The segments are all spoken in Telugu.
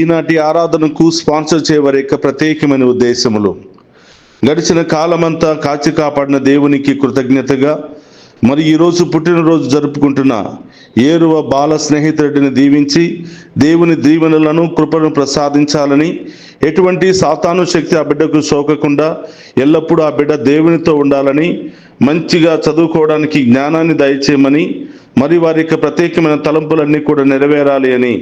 ఈనాటి ఆరాధనకు స్పాన్సర్ చేయవారి యొక్క ప్రత్యేకమైన ఉద్దేశములు, గడిచిన కాలమంతా కాచి కాపాడిన దేవునికి కృతజ్ఞతగా మరి ఈరోజు పుట్టినరోజు జరుపుకుంటున్న ఏరువ బాల స్నేహితుడిని దీవించి దేవుని దీవెనలను కృపను ప్రసాదించాలని, ఎటువంటి సాతాను శక్తి ఆ బిడ్డకు సోకకుండా ఎల్లప్పుడూ ఆ బిడ్డ దేవునితో ఉండాలని, మంచిగా చదువుకోవడానికి జ్ఞానాన్ని దయచేయమని, మరి వారి యొక్క ప్రత్యేకమైన తలంపులన్నీ కూడా నెరవేరాలి అని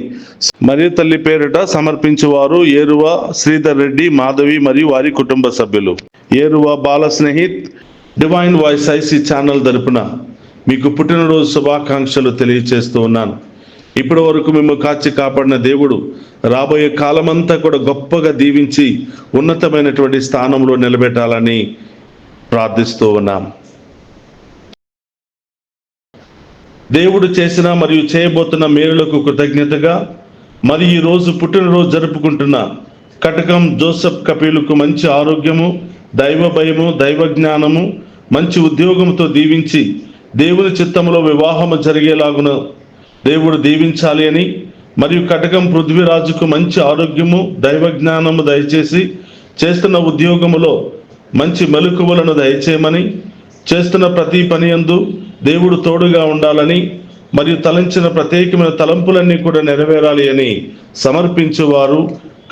మరియు తల్లి పేరిట సమర్పించేవారు ఏరువ శ్రీధర్ రెడ్డి, మాధవి మరియు వారి కుటుంబ సభ్యులు. Eruva Bala Snehith divine voice IC channel తరపున మీకు పుట్టినరోజు శుభాకాంక్షలు తెలియజేస్తూ ఉన్నాను. ఇప్పటి వరకు మేము కాచి కాపాడిన దేవుడు రాబోయే కాలమంతా కూడా గొప్పగా దీవించి ఉన్నతమైనటువంటి స్థానంలో నిలబెట్టాలని ప్రార్థిస్తూ ఉన్నాం. దేవుడు చేసిన మరియు చేయబోతున్న మేలులకు కృతజ్ఞతగా మరి ఈరోజు పుట్టినరోజు జరుపుకుంటున్న కటకం జోసెఫ్ కపిలుకు మంచి ఆరోగ్యము, దైవ భయము, దైవ జ్ఞానము, మంచి ఉద్యోగంతో దీవించి దేవుని చిత్తంలో వివాహము జరిగేలాగున దేవుడు దీవించాలి అని, మరియు కటకం పృథ్వీరాజుకు మంచి ఆరోగ్యము, దైవ జ్ఞానము దయచేసి చేస్తున్న ఉద్యోగములో మంచి మెలకువలను దయచేయమని, చేస్తున్న ప్రతి పని యందు దేవుడు తోడుగా ఉండాలని, మరియు తలంచిన ప్రత్యేకమైన తలంపులన్నీ కూడా నెరవేరాలి అని సమర్పించేవారు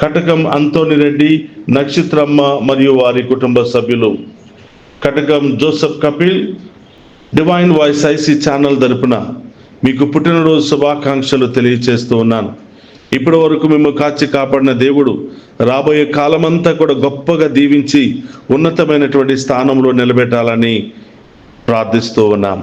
కటకం అంతోని రెడ్డి, నక్షత్రమ్మ మరియు వారి కుటుంబ సభ్యులు. Katakam Joseph Kapil divine voice IC channel తరపున మీకు పుట్టినరోజు శుభాకాంక్షలు తెలియజేస్తూ ఉన్నాను. ఇప్పటి వరకు మేము కాచి కాపాడిన దేవుడు రాబోయే కాలమంతా కూడా గొప్పగా దీవించి ఉన్నతమైనటువంటి స్థానంలో నిలబెట్టాలని ప్రార్థిస్తూ ఉన్నాం.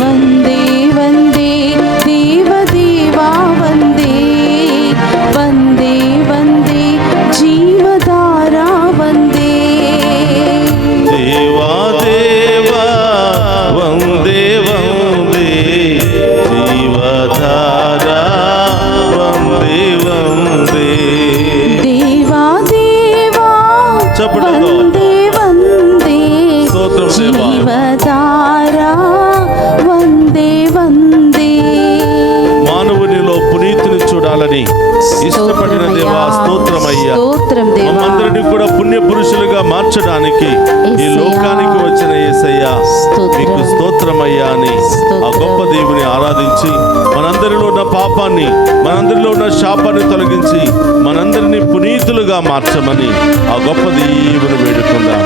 వందే గొప్ప దేవుని ఆరాధించి మనందరిలో ఉన్న పాపాన్ని, మనందరిలో ఉన్న శాపాన్ని తొలగించి మనందరినీ పునీతులుగా మార్చమని ఆ గొప్ప దేవుని వేడుకుందాం.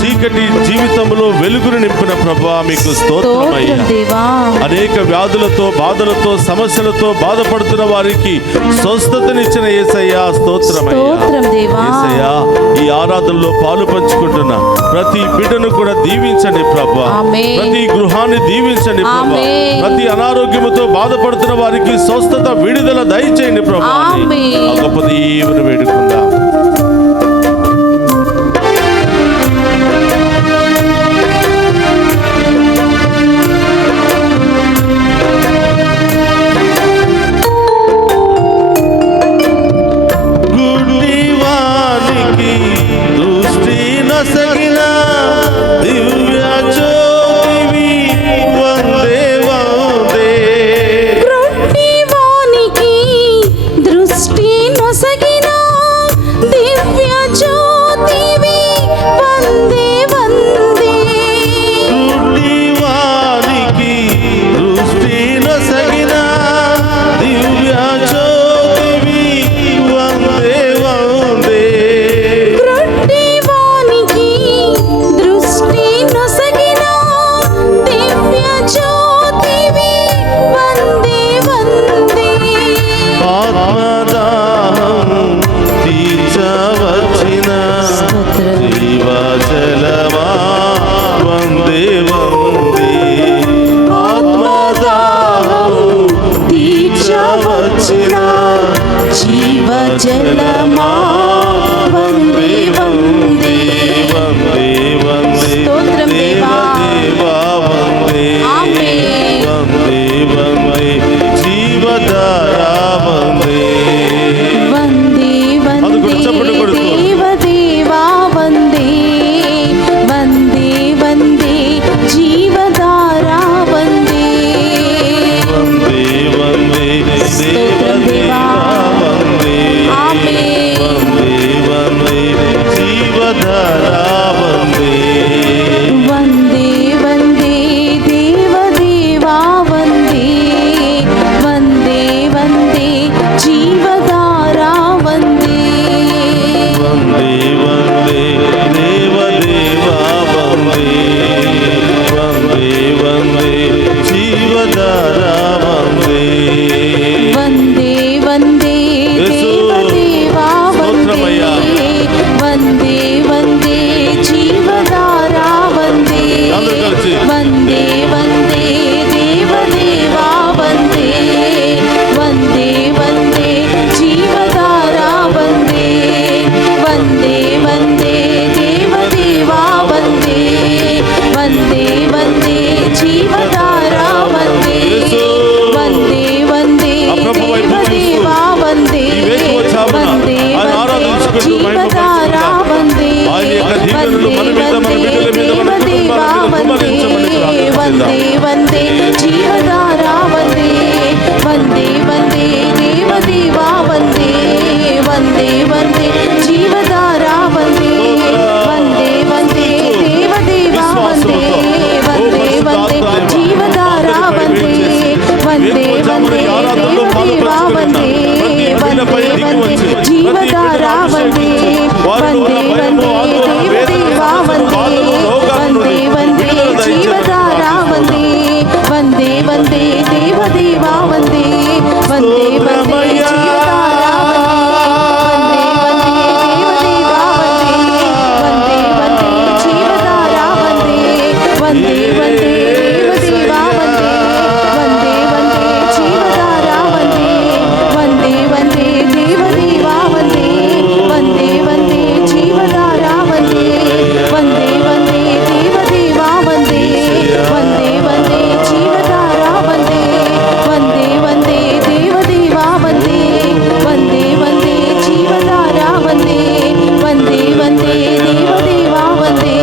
చీకటి జీవితంలో వెలుగును నింపిన ప్రభువా మీకు స్తోత్రమయ్యా. అనేక వ్యాధులతో, బాధలతో, సమస్యలతో బాధపడుతున్న వారికి స్వస్థతనిచ్చిన యేసయ్యా స్తోత్రమయ్యా. ఈ ఆరాధనలో పాలు పంచుకుంటున్న ప్రతి బిడ్డను కూడా దీవించండి ప్రభువా. ప్రతి గృహాన్ని దీవించండి ప్రభువా. ప్రతి అనారోగ్యముతో బాధపడుతున్న వారికి స్వస్థత, విడుదల దయచేయండి ప్రభువా. ఆ గొప్ప దేవుని వేడుకుందాం. స్తోత్రం దేవా, ఆమేన్. దీవెనలు మన మీద, మన బిడ్డల మీద, మన కుటుంబాల మీద కుమ్మరించమని వందే వందే జీవధారా వందే వందే వందే దేవదేవా వందే వందే వందే జీవధారా వందే వందే వందే దేవదేవా వందే వందే వందే జీవధారా వందే వందే వందే దేవదేవా వందే వందే వందే జీవధారా వందే వందే వందే దేవదేవా వందే వందే వందే జీవధారా వందే వందే వందే దేవదేవా వందే వందే వందే జీవధారా వందే వందే దేవదేవా వందే వందే వందే జీవధారా వందే వందే వందే దేవదేవా వందే వందే వందే జీవధారా వందే వందే వందే దేవదేవా వందే వందే వందే జీవధారా వందే వందే వందే దేవదేవా వందే వందే వందే జీవధారా వందే వందే వందే దేవదేవా వందే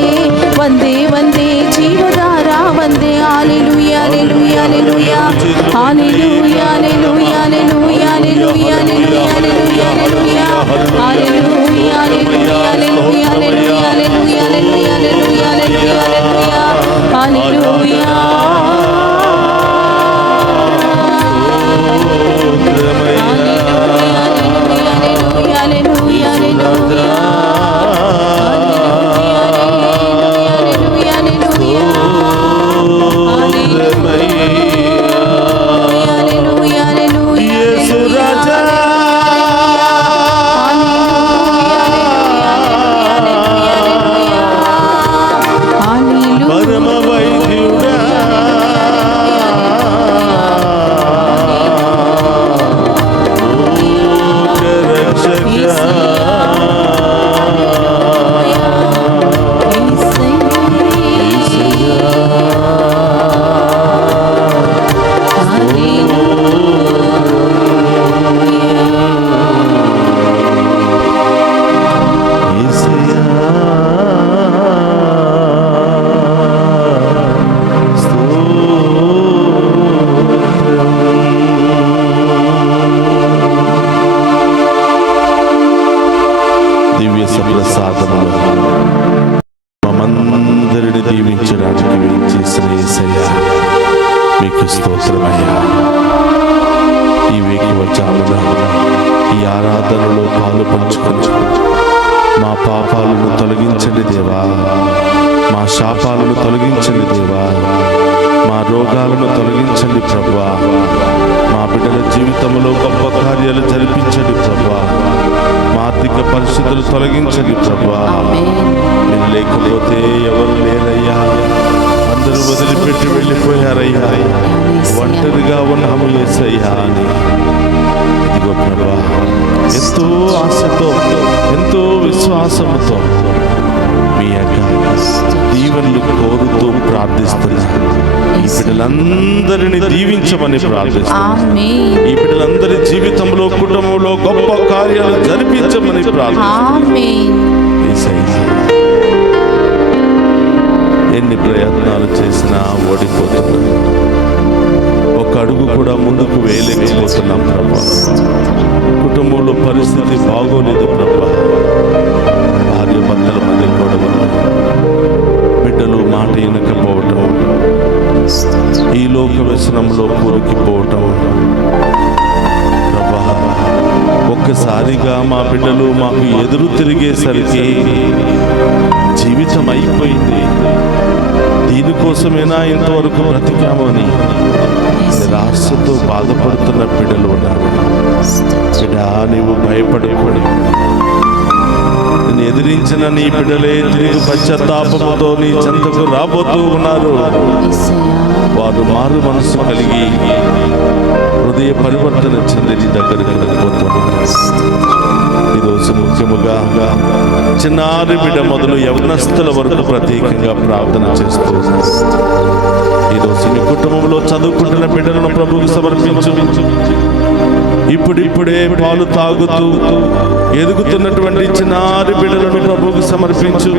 వందే వందే జీవధారా వందే హల్లెలూయా హల్లెలూయా హల్లెలూయా హల్లెలూయా హల్లెలూయా హల్లెలూయా హల్లెలూయా హల్లెలూయా హల్లెలూయా హల్లెలూయా హల్లెలూయా హల్లెలూయా హల్లెలూయా హల్లెలూయా హల్లెలూయా హల్లెలూయా మమ్మందరిని దీవించడానికి వేయించేసిన యేసయ్యా మీకు స్తోత్రమయ్యా. ఈ వేకి వచ్చామున ఈ ఆరాధనలో పాలు పంచుకొని మా పాపాలను తొలగించండి దేవా, మా శాపాలను తొలగించండి దేవా, మా రోగాలను తొలగించండి ప్రభువా, మా బిడ్డల జీవితంలో గొప్ప కార్యాలు జరిపించండి ప్రభువా, మా ఆర్థిక పరిస్థితులు తొలగించండి ప్రభువా. మీరు లేకపోతే ఎవరు లేరయ్యా, అందరూ వదిలిపెట్టి వెళ్ళిపోయారయ్యా, ఒంటరిగా ఉన్నాము యేసయ్యా అని. ఇదిగో ప్రభువా, ఎంతో ఆశతో ఎంతో విశ్వాసముతో మీ యొక్క దీవెనలు కోరుతూ ప్రార్థిస్తున్నా. ఈ బిడ్డలందరినీ దీవించమని ప్రార్థిస్తున్నా. ఈ బిడ్డలందరి జీవితంలో కుటుంబంలో గొప్ప కార్యాలు జరిపించమని ప్రార్థిస్తున్నా. ఎన్ని ప్రయత్నాలు చేసినా ఓడిపోతున్నా, ఒక అడుగు కూడా ముందుకు వేయలేకపోతున్నాం ప్రభా. కుటుంబంలో పరిస్థితి బాగోలేదు ప్రభా. భార్య భర్తల మధ్య గొడవలు, బిడ్డలు మాట వినకపోవటం, ఈ లోక వ్యసనంలో కూరుకుపోవటం ప్రభా. ఒక్కసారిగా మా బిడ్డలు మాకు ఎదురు తిరిగేసరికి జీవితం అయిపోయింది, దీనికోసమేనా ఇంతవరకు బ్రతికాము అని నిరాశతో బాధపడుతున్న బిడ్డలు ఉన్నారు. బిడ్డా, నీవు భయపడకూడదు. నేను ఎదిరించిన నీ బిడ్డలే తిరిగి పశ్చాత్తాపముతో నీ చెంతకు రాబోతూ ఉన్నారు. వారు మారు మనసు కలిగి హృదయ పరివర్తన చెంది నీ దగ్గరికి వెళ్ళిపోతున్నారు. ఈరోజు ముఖ్యముగా చిన్నారి బిడ్డ మొదలు యవనస్తుల వరకు ప్రత్యేకంగా ప్రార్థన చేస్తూ ఈరోజు నీ కుటుంబంలో చదువుకుంటున్న బిడ్డలను ప్రభువుకు సమర్పించు. ఇప్పుడిప్పుడే పాలు తాగుతూ ఎదుగుతున్నటువంటి చిన్నారి బిడ్డలను ప్రభువుకు సమర్పించు.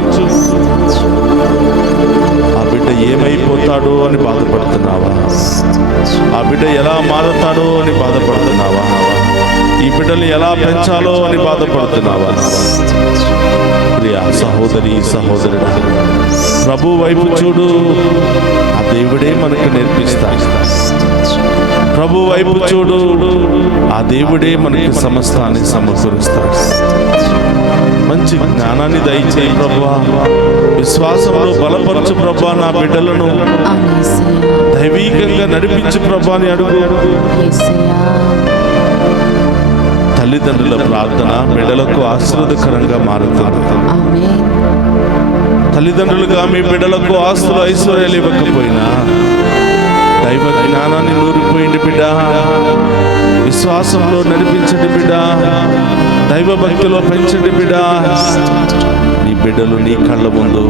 ఆ బిడ్డ ఏమైపోతాడో అని బాధపడుతున్నావా? ఆ బిడ్డ ఎలా మారుతాడో అని బాధపడుతున్నావా? ఈ బిడ్డలు ఎలా పెంచాలో అని బాధపడుతున్నావా? ప్రియ సహోదరి సహోదరుడు, ప్రభు వైపు చూడు. ఆ దేవుడే మనకు నేర్పిస్తాడు. ప్రభు వైపు చూడు. ఆ దేవుడే మనకి సమస్తాన్ని సమకూరుస్తాడు. మంచి జ్ఞానాన్ని దయచేయి ప్రభువా. విశ్వాసంలో బలపరచు ప్రభువా. నా బిడ్డలను దైవీకంగా నడిపించు ప్రభువా అని అడుగు. తల్లిదండ్రుల ప్రార్థన బిడ్డలకు ఆశీర్వాదకరంగా మారుతుంది. తల్లిదండ్రులుగా మీ బిడ్డలకు ఆస్తులు ఐశ్వర్యాలు ఇవ్వకపోయినా దైవ జ్ఞానాన్ని నూరిపోయింది బిడ్డ. విశ్వాసంలో నడిపించండి బిడ్డ. దైవ భక్తిలో పెంచండి బిడ్డ. నీ బిడ్డలు నీ కళ్ళ ముందు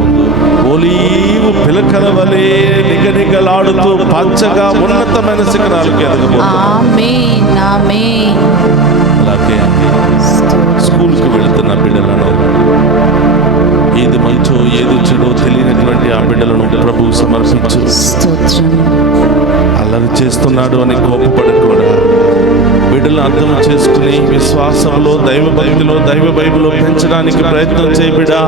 ఓలీవు పిలకల వలె నిగనిగలాడుతూ పచ్చగా ఉన్నతమైన శిఖరాలకు ఎదగబోతున్నారు. అలాగే స్కూల్కి వెళుతున్న బిడ్డలను, ఏది మంచో ఏది చెడో తెలియనటువంటి ఆ బిడ్డలను ప్రభువు సమర్పించు. అల్లరి చేస్తున్నాడు అని కోపపడకుండా బిడ్డలు అర్థం చేసుకుని విశ్వాసంలో దైవ భక్తిలో దైవ బైబిల్లో పెంచడానికి ప్రయత్నం చేయబిడా.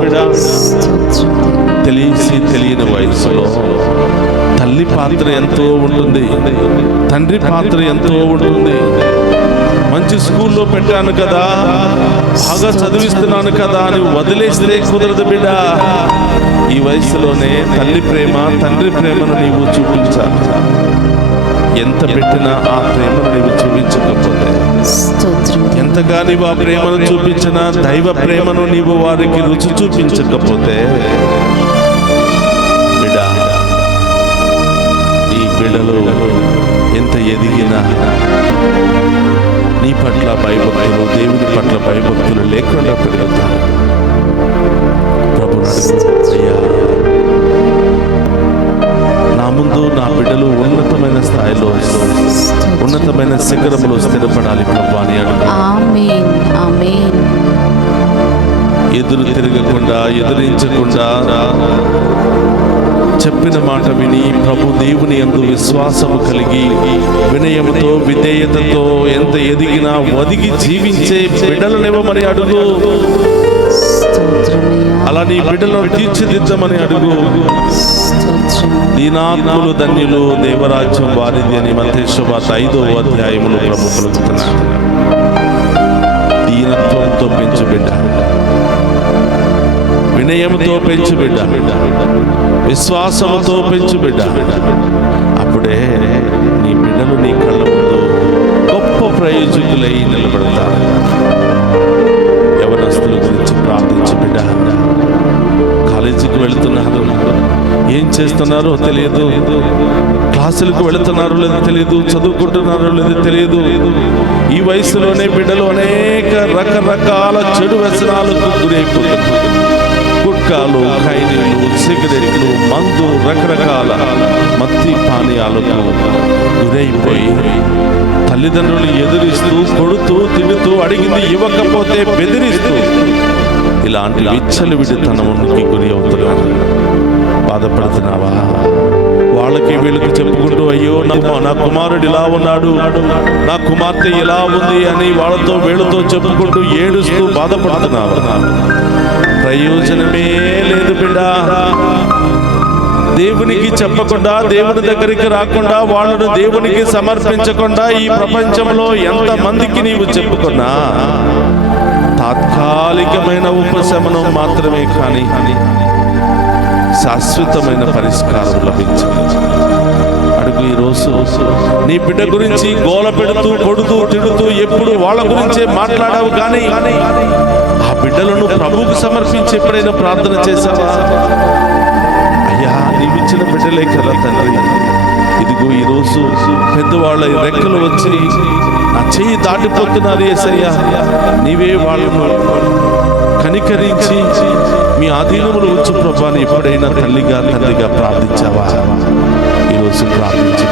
తెలిసి తెలియని వయసులో తల్లి పాత్ర ఎంతో ఉంటుంది, తండ్రి పాత్ర ఎంతో ఉంటుంది. మంచి స్కూల్లో పెట్టాను కదా, బాగా చదివిస్తున్నాను కదా అని వదిలేస్తే కుదరదు బిడ్డ. ఈ వయసులోనే తల్లి ప్రేమ తండ్రి ప్రేమను నీవు చూపించాలి. ఎంత పెట్టినా ఆ ప్రేమను నీవు చూపించకపోతే, ఎంతగా నీవు ఆ ప్రేమను చూపించినా దైవ ప్రేమను నీవు వారికి రుచి చూపించకపోతే బిడ్డ, ఈ బిడ్డలు ఎంత ఎదిగినా నీ పట్ల భయభక్తులు, దేవుని పట్ల భయభక్తులు లేకుండా పెరుగుతారు. ప్రభు అయ్యా, నా ముందు నా బిడ్డలు ఉన్నతమైన స్థాయిలో ఉన్నతమైన శిఖరంలో స్థిరపడాలి ప్రభు అని అడుగు. ఎదురు తిరగకుండా ఎదిరించకుండా చెప్పిన మాట విని ప్రభు దేవుని యందు విశ్వాసము కలిగి వినయముతో విధేయతతో ఎంత ఎదిగినా ఒదిగి జీవించే బిడ్డలనివ్వమని అడుగు. అలా నీ బిడ్డలను తీర్చిదిద్దమని అడుగు. దీనాత్ములు ధన్యులు, దేవరాజ్యం వారిది అని మత్తయి సువార్త 5వ అధ్యాయములో ప్రభు పలుకుతున్నాడు. దీనత్వంతో పెంచు బిడ్డ, వినయముతో పెంచు బిడ్డ, విశ్వాసముతో పెంచు బిడ్డ. అప్పుడే నీ బిడ్డలు నీ కళ్ళ ముందు గొప్ప ప్రయోజకులై నిలబడతారు. యవనస్తుల గురించి ప్రార్థించు బిడ్డ. కాలేజీకి వెళుతున్నారు, ఏం చేస్తున్నారో తెలియదు. క్లాసులకు వెళుతున్నారో లేదో తెలియదు, చదువుకుంటున్నారో లేదో తెలియదు. ఈ వయసులోనే బిడ్డలు అనేక రకరకాల చెడు వ్యసనాలకు గురైపోతున్నారు. గుట్కాలు, ఖైనీలు, సిగరెట్లు, మందు, రకరకాల మత్తి పానీయాలకు గురైపోయి తల్లిదండ్రులు ఎదురిస్తూ, కొడుతూ, తిడుతూ, అడిగింది ఇవ్వకపోతే బెదిరిస్తూ ఇలాంటి విచ్చలవిడితనానికి గురి అవుతున్నారు. బాధపడుతున్నావా? వాళ్ళకి వీళ్ళకి చెప్పుకుంటూ అయ్యో నా కుమారుడు ఇలా ఉన్నాడు, నా కుమార్తె ఇలా ఉంది అని వాళ్ళతో వీళ్ళతో చెప్పుకుంటూ ఏడుస్తూ బాధపడుతున్నావా? ప్రయోజనమే లేదు బిడ్డ. దేవునికి చెప్పకుండా, దేవుని దగ్గరికి రాకుండా, వాళ్ళను దేవునికి సమర్పించకుండా ఈ ప్రపంచంలో ఎంతమందికి నీవు చెప్పుకున్నా తాత్కాలికమైన ఉపశమనం మాత్రమే కానీ శాశ్వతమైన పరిష్కారం లభించదు. అడుగు. ఈరోజు నీ బిడ్డ గురించి గోల పెడుతూ, కొడుతూ, తిడుతూ ఎప్పుడు వాళ్ళ గురించే మాట్లాడావు కానీ ఆ బిడ్డలను ప్రభువుకు సమర్పించి ఎప్పుడైనా ప్రార్థన చేశావా? అయ్యా, నీవిచ్చిన బిడ్డలే కదా తండ్రి, ఇదిగో ఈరోజు పెద్దవాళ్ళ రెక్కలు వచ్చి నా చెయ్యి దాటిపోతున్నారు యేసయ్యా, నీవే వాళ్ళను కనికరించి మీ ఆధీనములు వచ్చు ప్రభా అని ఎప్పుడైనా తల్లిగా తండ్రిగా ప్రార్థించావా? ఈరోజు ప్రార్థించి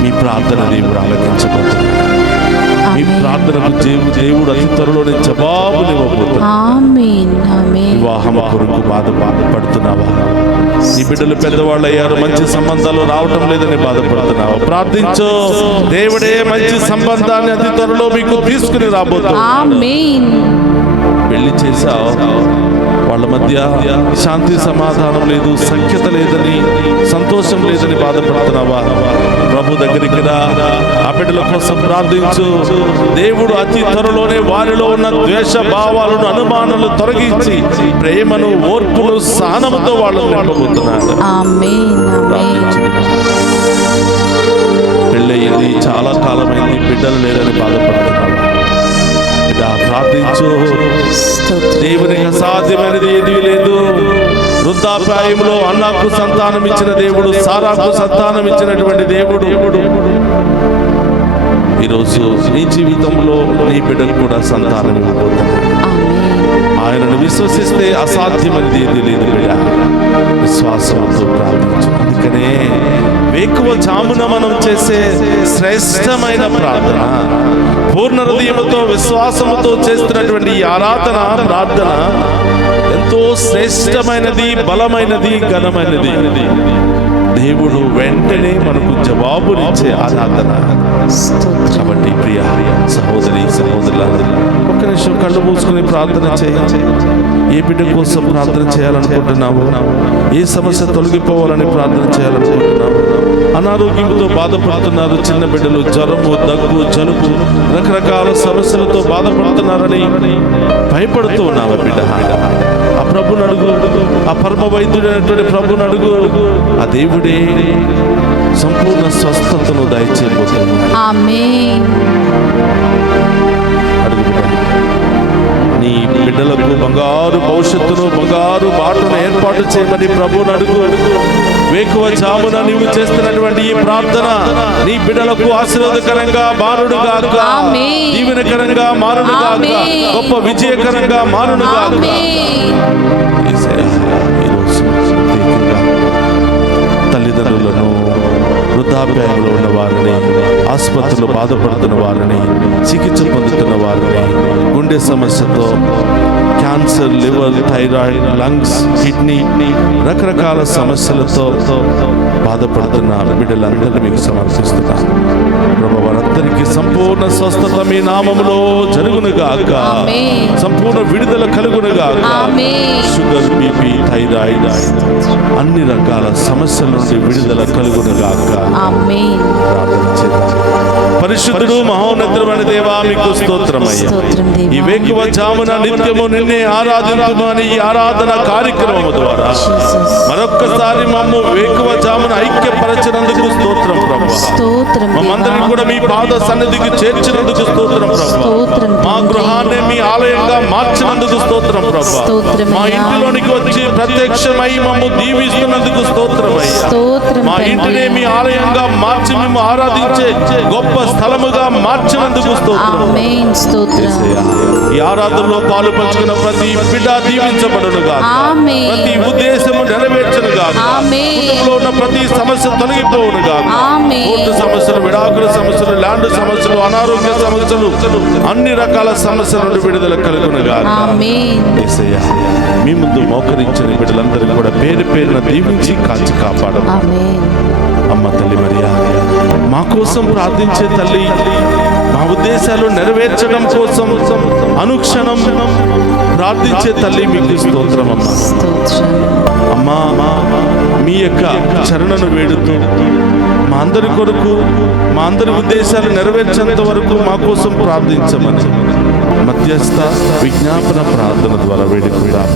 మీ మీ ప్రార్థన దేవుడు ఆలకించబోతున్నాడు. మీ ప్రార్థనకు దేవుడు అతి త్వరలోనే జవాబునివ్వబోతున్నాడు. ఆమేన్ ఆమేన్. వివాహం కొరకు బాధపడుతున్నావా? నీ బిడ్డలు పెద్దవాళ్ళు అయ్యారు, మంచి సంబంధాలు రావటం లేదని బాధపడుతున్నావా? ప్రార్థించు, దేవుడే మంచి సంబంధాన్ని అతి త్వరలో మీకు తీసుకుని రాబోతున్నాడు. ఆమేన్. పెళ్లి చేశావు, వాళ్ళ మధ్య శాంతి సమాధానం లేదు, సఖ్యత లేదని, సంతోషం లేదని బాధపడుతున్నావా? ప్రభు దగ్గరికి రా, ఆ బిడ్డల కోసం ప్రార్థించు. దేవుడు అతి త్వరలోనే వారిలో ఉన్న ద్వేష భావాలను, అనుమానాలను తొలగించి ప్రేమను, ఓర్పును, సహనముతో వాళ్ళని నింపబోతున్నాడు. ఆమేన్ ఆమేన్. పెళ్ళయింది, చాలా కాలమైంది, బిడ్డలు లేదని బాధపడుతున్నావా? ప్రార్థించు. దేవునికి అసాధ్యమైనది ఏదీ లేదు. వృద్ధాప్యాయంలో అన్నాకు సంతానం ఇచ్చిన దేవుడు, సారాకు సంతానం ఇచ్చినటువంటి దేవుడు ఈరోజు నీ జీవితంలో నీ బిడ్డలు కూడా సంతానం ఇవ్వబోతున్నాడు. ఆయనను విశ్వసిస్తే అసాధ్యమైనది ఏదీ లేదు బిడ్డ. విశ్వాసంతో ప్రార్థించు. అందుకనే వేకువ జామున మనం చేసే శ్రేష్టమైన ప్రార్థన, పూర్ణ హృదయముతో విశ్వాసముతో చేస్తున్నటువంటి ఈ ఆరాధన, ప్రార్థన ఎంతో శ్రేష్టమైనది, బలమైనది, ఘనమైనది. దేవుడు వెంటనే మనకు జవాబునిచ్చే ఆరాధన. కాబట్టి ప్రియ సహోదరి సహోదరులారా, ఒక్క నిమిషం కళ్ళు మూసుకుని ప్రార్థన చేయండి. ఏ బిడ్డ కోసం ప్రార్థన చేయాలనుకుంటున్నావు? ఏ సమస్య తొలగిపోవాలని ప్రార్థన చేయాలనుకుంటున్నావు? అనారోగ్యంతో బాధపడుతున్నారు చిన్న బిడ్డలు, జ్వరము, దగ్గు, జలుబు, రకరకాల సమస్యలతో బాధపడుతున్నారని భయపడుతూ ఉన్నావా బిడ్డ? ఆ ప్రభుని అడుగు, ఆ పరమ వైద్యుడైనటువంటి ప్రభుని అడుగు. ఆ దేవుడే సంపూర్ణ స్వస్థతను దయచేయబోతున్నాడు. ఆమేన్. అడుగు బిడ్డ. నీ బిడ్డలకు బంగారు భవిష్యత్తును, బంగారు బాటను ఏర్పాటు చేయమని ప్రభుని అడుగు. వేకువ జామున నీవు చేస్తున్నటువంటి ఈ ప్రార్థన నీ బిడ్డలకు ఆశీర్వాదకరంగా మారునుగాక, దీవెనకరంగా మారునుగాక, గొప్ప విజయకరంగా మారునుగాక. ఈరోజు తల్లిదండ్రులను, వృద్ధాప్యాయంలో ఉన్న వారిని, ఆసుపత్రిలో బాధపడుతున్న వారిని, చికిత్స పొందుతున్న వారిని, గుండె సమస్యతో, cancer, liver, thyroid, lungs, kidney, రకరకాల సమస్యలతో బాధపడుతున్న బిడ్డలందరినీ మీకు సమర్పిస్తున్నాను. ప్రభు వారందరికీ సంపూర్ణ స్వస్థత మీ నామములో జరుగునుగాక, సంపూర్ణ విడుదల కలుగునుగాక. షుగర్, బీపీ, థైరాయిడ్, అన్ని రకాల సమస్యల నుండి విడుదల కలుగునుగాక. ప్రార్థన చేద్దాం. పరిశుద్ధుడు, మహోన్నతుడైన దేవా, మీకు స్తోత్రమయ్యా. ఈ వేకువ జామున నిత్యము నిన్నే ఆరాధించుమని ఈ ఆరాధన కార్యక్రమము ద్వారా మరొక్కసారి మమ్ము వేకువ జామున ఐక్యపరచినందుకు స్తోత్రం ప్రభువా. మమ్మందరినీ కూడా మీ పాద సన్నిధికి చేర్చినందుకు స్తోత్రం ప్రభువా. మా గృహాన్ని మీ ఆలయంగా మార్చినందుకు స్తోత్రం ప్రభువా. మా ఇంటిలోనికి వచ్చి ప్రత్యక్షమై మమ్ము దీవిస్తున్నందుకు స్తోత్రమయ్యా. మా ఇంటిని మీ ఆలయంగా మార్చి మేము ఆరాధించే గొప్ప స్థలముగా మార్చినందుకు స్తోత్రం. ఈ ఆరాధనలో పాలు పంచుకున్న ప్రతి బిడ్డ దీవించబడునుగా, ప్రతి ఉద్దేశము నెరవేర్చునుగా, కుటుంబంలో ఉన్న ప్రతి సమస్య తొలగిపోవునుగా. కోర్టు సమస్యలు, విడాకుల సమస్యలు, ల్యాండ్ సమస్యలు, అనారోగ్య సమస్యలు, అన్ని రకాల సమస్యల నుండి విడుదల కలుగునుగా. యేసయ్యా, మీ ముందు మోకరించిన బిడ్డలందరినీ కూడా పేరు పేరున దీవించి కాచి కాపాడము. అమ్మ తల్లి మరియా, మా కోసం ప్రార్థించే తల్లి, మా ఉద్దేశాలు నెరవేర్చడం కోసం అనుక్షణం ప్రార్థించే తల్లి, మీకు స్తోత్రం అమ్మా. అమ్మా, మీ యొక్క చరణను వేడుతూ మా అందరి కొరకు, మా అందరి ఉద్దేశాలు నెరవేర్చేంత వరకు మా కోసం ప్రార్థించమని మధ్యస్థ విజ్ఞాపన ప్రార్థన ద్వారా వేడుకుంటాం.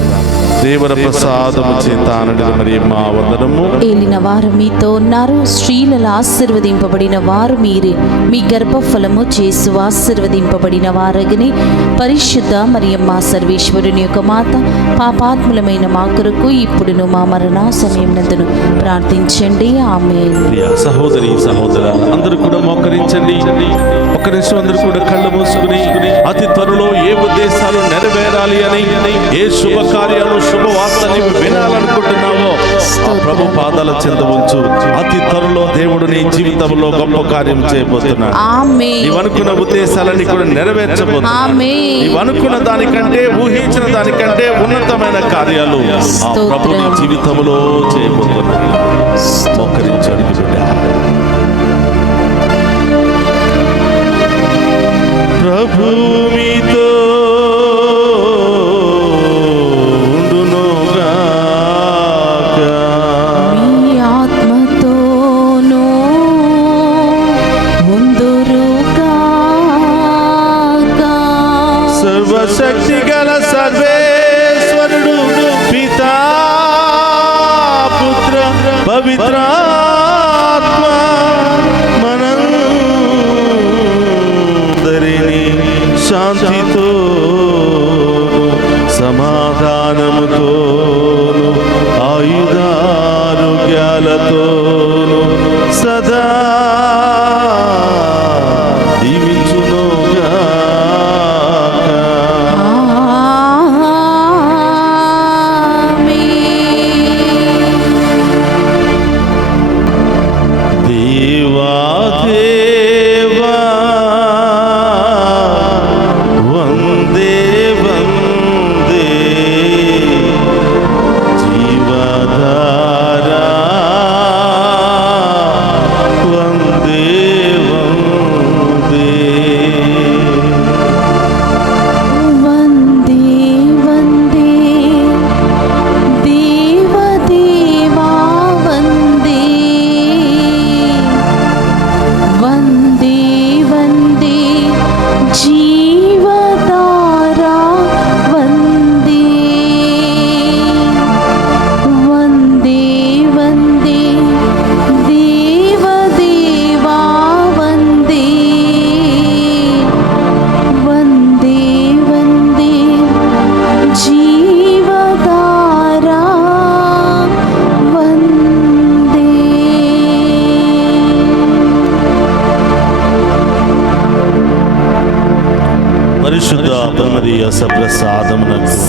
దేవర ప్రసాదము చేత అనడిన మరి మా వందనము. ఏలిన వారు మీతో ఉన్నారు, స్త్రీలలో ఆశీర్వదింపబడిన వారు మీరే. మీ గర్భఫలము చేసు ఆశీర్వదింపబడిన వారగని పరిశుద్ధ మరియమ్మ సర్వేశ్వరుని యొక్క మాత, పాపాత్ములమైన మా కొరకు ఇప్పుడును మా మరణ సమయం నందును ప్రార్థించండి. ఆమేన్. సహోదరి సహోదర అందరూ కూడా మోకరించండి. ఒక్క నిమిషం అందరూ కూడా కళ్ళు మూసుకుని అతి త్వరలో ఏ ఉద్దేశాలు నెరవేరాలి అని, ఏ శుభకార్యాలు శుభవార్త నీవు వినాలనుకుంటున్నావో ఆ ప్రభు పాదాల చెంత ఉంచు. అతి త్వరలో దేవుడు నీ జీవితంలో గొప్ప కార్యం చేయబోతున్నాడు. నీవు అనుకున్న ఉద్దేశాలని కూడా నెరవేర్చబోతున్నాడు. నీవు అనుకున్న దానికంటే, ఊహించిన దానికంటే ఉన్నతమైన కార్యాలు ఆ ప్రభు నీ జీవితంలో చేయబోతున్నాడు. మోకరించి అడుగు బిడ్డ. ప్రభు మీతో సర్వశక్తి గల సర్వేశ్వరుడు పితా పుత్ర పవిత్రాత్మ మనందరినీ శాంతితో సమాధానముతోను ఆయుధారోగ్యాలతోను సదా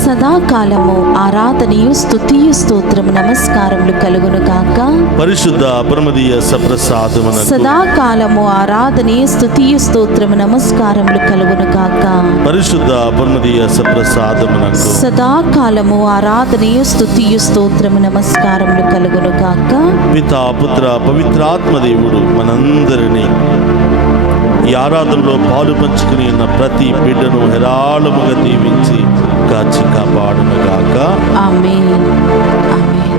సదాకాలము ఆరాధనయు స్తుతియు స్తోత్రము నమస్కారములు కలుగును గాక. పరిశుద్ధ పరమదీయ సప్రసాదమునకు సదాకాలము ఆరాధనయు స్తుతియు స్తోత్రము నమస్కారములు కలుగును గాక. పరిశుద్ధ పరమదీయ సప్రసాదమునకు సదాకాలము ఆరాధనయు స్తుతియు స్తోత్రము నమస్కారములు కలుగును గాక. పితా పుత్ర పవిత్రాత్మ దేవుడు మనందరినీ ఈ ఆరాధనలో పాలు పంచుకుని ఉన్న ప్రతి బిడ్డను హెరాళముగా దీవించి కాచి కాపాడునుగాక. ఆమేన్. ఆమేన్.